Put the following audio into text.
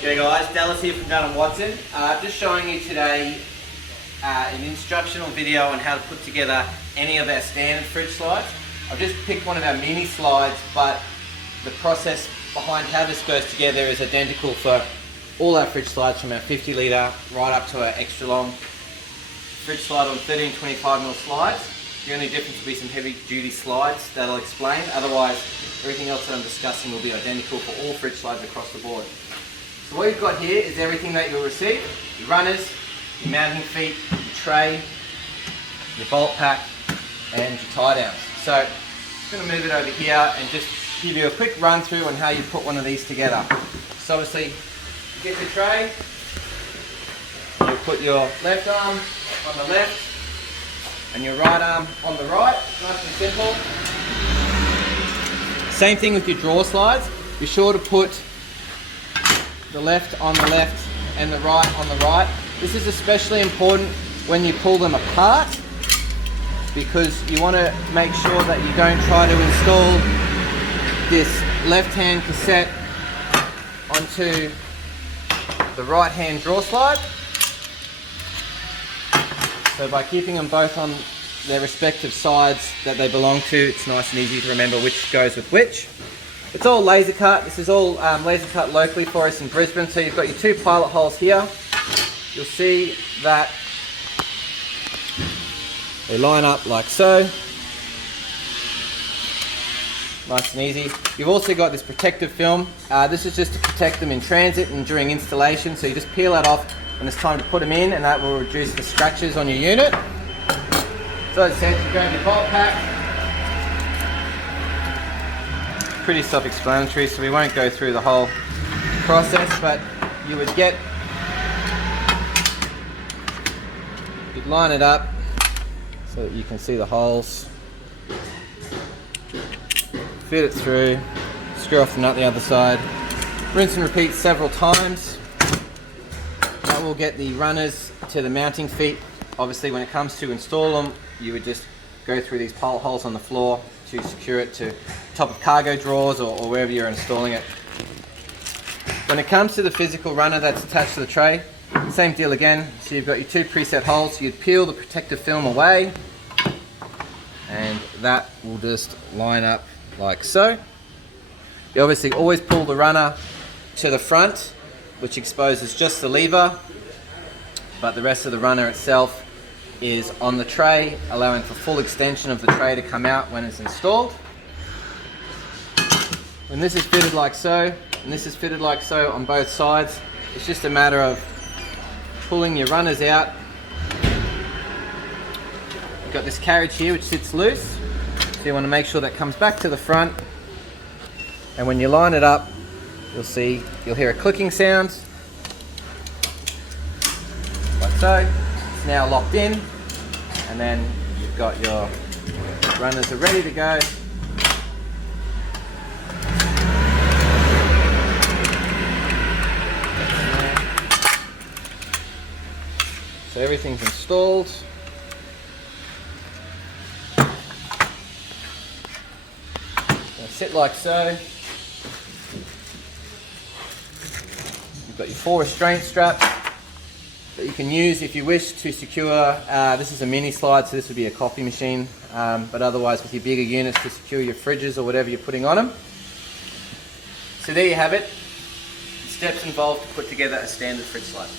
G'day guys, Dallas here from Dunn Watson. Just showing you today an instructional video on how to put together any of our standard fridge slides. I've just picked one of our mini slides, but the process behind how this goes together is identical for all our fridge slides, from our 50 litre right up to our extra long fridge slide on 13 25mm slides. The only difference will be some heavy duty slides that I'll explain. Otherwise, everything else that I'm discussing will be identical for all fridge slides across the board. So what you've got here is everything that you'll receive: your runners, your mounting feet, your tray, your bolt pack, and your tie downs. So I'm going to move it over here and just give you a quick run through on how you put one of these together. So obviously, you get your tray, you'll put your left arm on the left and your right arm on the right. Nice and simple. Same thing with your drawer slides. Be sure to put the left on the left and the right on the right. This is especially important when you pull them apart, because you want to make sure that you don't try to install this left-hand cassette onto the right-hand drawer slide. So by keeping them both on their respective sides that they belong to, it's nice and easy to remember which goes with which. It's all laser cut. This is all laser cut locally for us in Brisbane. So you've got your two pilot holes here. You'll see that they line up like so. Nice and easy. You've also got this protective film. This is just to protect them in transit and during installation. So you just peel that off when it's time to put them in, and that will reduce the scratches on your unit. So as I said, you go in your bolt pack. Pretty self-explanatory, so we won't go through the whole process, but you would you'd line it up so that you can see the holes, fit it through, screw off the nut the other side, rinse and repeat several times. That will get the runners to the mounting feet. Obviously, when it comes to install them, you would just go through these pilot holes on the floor to secure it to top of cargo drawers or wherever you're installing it. When it comes to the physical runner that's attached to the tray, same deal again. So you've got your two preset holes. You'd peel the protective film away, and that will just line up like so. You obviously always pull the runner to the front, which exposes just the lever, but the rest of the runner itself is on the tray, allowing for full extension of the tray to come out when it's installed. When this is fitted like so, and this is fitted like so on both sides, it's just a matter of pulling your runners out. You've got this carriage here which sits loose, so you want to make sure that comes back to the front, and when you line it up, you'll hear a clicking sound, like so. It's now locked in, and then you've got your runners are ready to go. So everything's installed. Gonna sit like so. You've got your 4 restraint straps that you can use if you wish to secure, this is a mini slide, so this would be a coffee machine, but otherwise with your bigger units to secure your fridges or whatever you're putting on them. So there you have it, steps involved to put together a standard fridge slide.